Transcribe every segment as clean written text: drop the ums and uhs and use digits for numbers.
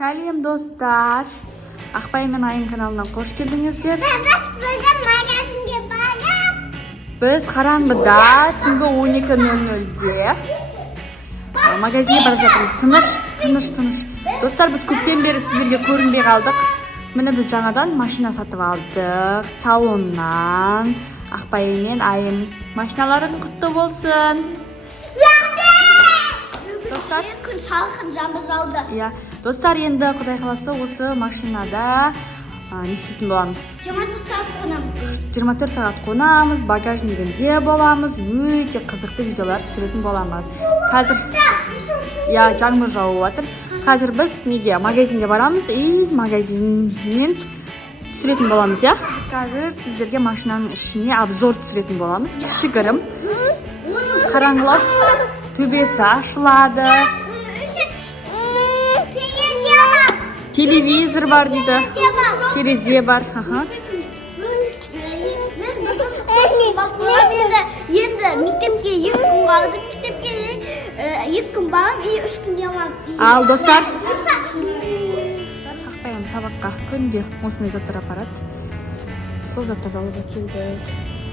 Сәлем достар. Ақбай мен Айым каналына қош келдіңіздер. Біз қараңғыда түнгі 12:00-де магазинге бара жатырмыз. Тыныш. Достар, біз көптен бері сіздерге көрінбей қалдық. Міне біз жаңадан машина сатып алдық. Салоннан. Ақбай мен Айым машиналарың құтты болсын. Достар, күн салқын жаңбыр жауды. Иә, достар, енді Құдай қаласа осы машинада не істейтін боламыз? 24 сағат қонамыз. 24 сағат қонамыз, багажнигінде боламыз, өте қызықты видеолар түсіретін боламыз. Қазір иә, жаңбыр жауып жатыр. Қазір біз неге магазинге барамыз, магазиннен түсіретін боламыз, иә? Қазір сіздерге машинаның ішіне обзор түсіретін боламыз. Кішігірім. Қараңғылап, төбесі ашылады. Телевизор бар дейді. Терезе бар. Енді мектепке 2 күн қалды. Мектепке 2 күн барам, 3 күн демалам. Ал достар, Ақбайым сабаққа күнде осындай заттар апарады. Сол заттарды алып келді.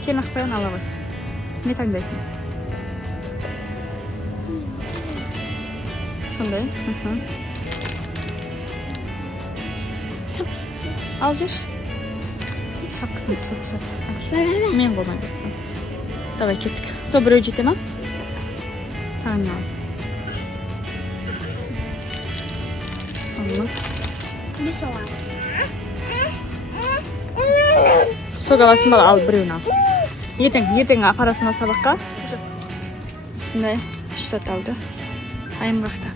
Кел Ақбайым, ала ғой. Не таңдайсың? Сондай. Ал жүрші. Тапқысын түсіріп. Мен қолдан берсем. Давай кеттік. Сол біреу жете ма? Тағын алсын. Сонын. Сол қаласын бала, ал біреуін ал. Ертең апарасына сабаққа. Үстінде 3 сат алды. Айым қақта.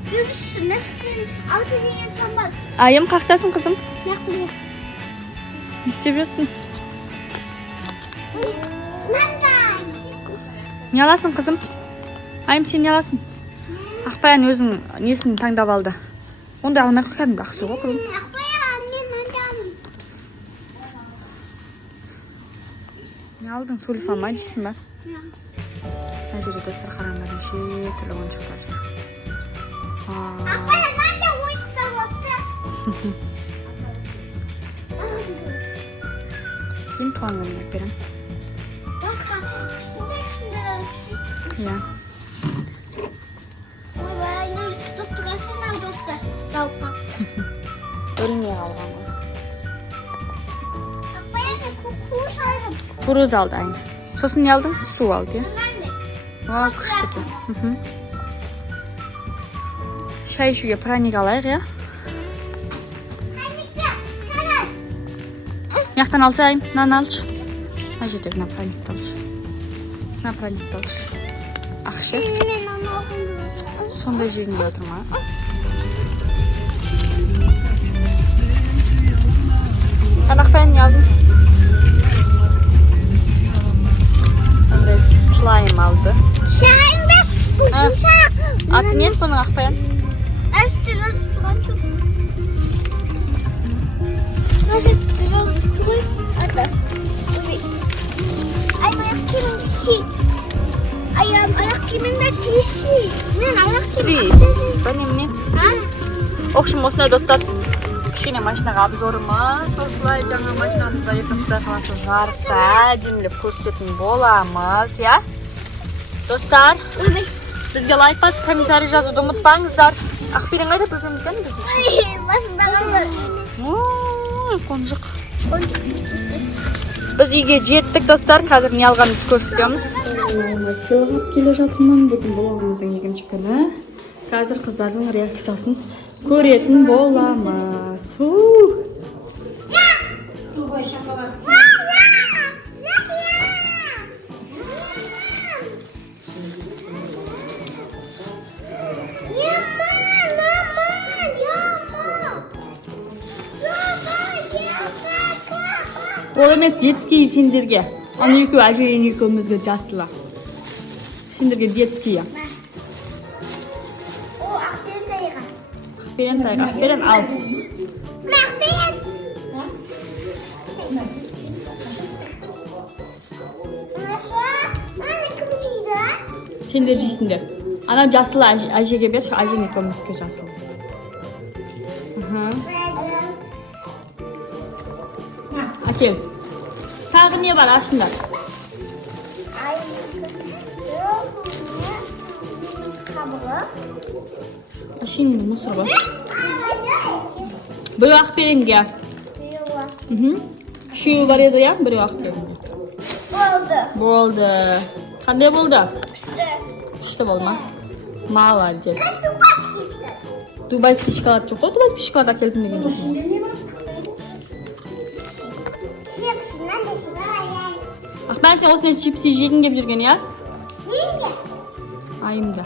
Айым қақтасын қызым. Не істеп жатсың? Не аласың қызым? Айым, сен не аласың? Ақбаян өзің несін таңдап алды. Онда алмай қойған бақсы ғой қызым. Не алдың? Сөліфа ма дейсің ба? Мына жерде достар қараңдар, неше түрлі ойыншықтар жүр. Ақбаян, мен де ойыншықтар отты. Сен туған күніңе берем. Иә. Өлмей қалған ғой. Kuruз aldı aynı. Sosun ne aldın? Su aldı ya. Aa, күшті екен. Шай ішуге праник алайық, я? Яқтан алсайым, нан алшы. Мына жердегі на праникті алшы. На праникті алшы. Ақшы. Сондай жегінде отыр ма? Ақбаян не алдың? Slime aldı. Slime ve Adı ne bunun Ақбаян? Biraz çok. Biraz koy. Hadi. Ay ayak kemim ayak kemimde kirişi. Ne ayak kemim? Benim ne? Ha? Okşum osuna dostlar. Кішкене машинаға обзорымыз. Осылай жаңа машинамызға ертең Құдай қаласа жарықта әдемілеп көрсететін боламыз, я? Достар, бізге лайк басып, комментарий жазуды ұмытпаңыздар. Ақберен қайда бөбемізден бізге? Басында Ой, қонжық. Біз үйге жеттік, достар. Қазір не алғанымызды көрсетеміз. Сыйлап келе жатырмын. Бүгін блогымыздың екінші күні. Қазір қыздардың реакциясын көретін боламыз. Ол емес, детский сендерге. Аны екеу әжейін екеумізге жасыла. Сендерге детский. Ақберен тайға. Ақберен ал. Сендер жейсіңдер. Ана жасыл әжеге бер, әжең екеумізге жасыл. Akel. Tag'ı ne var aslında? Şimdi mısır var. Bir vaqt beringga. Shu var edi ham bir vaqt beringga. Bo'ldi. Qanday bo'ldi? Işte bo'lma. Молодец. Dubayskiy shokolad yo'q. Dubayskiy shokolad akeldim degan jo'q. Ben sen olsun chipsi yegin deb yurgan ya. Ayimda.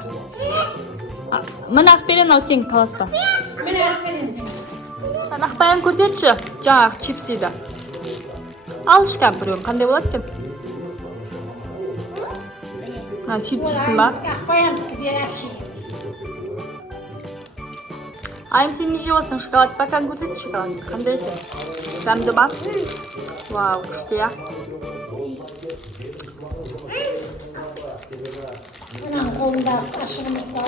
Mana aqberen ol sen kalaspa. Sen aqbayan ko'rsatchi. Jaq chipsida. Alishgan bir yo'q. Qanday bo'ladi ekan? Ha, chipsisin bor. Ayım sen ne yiyorsun? Şokolad bakan ko'rsatchi şokolad. Qanday ekan? Zamda bor. Vau, kuchli ya. Anam qo'lida qashig'imiz bor.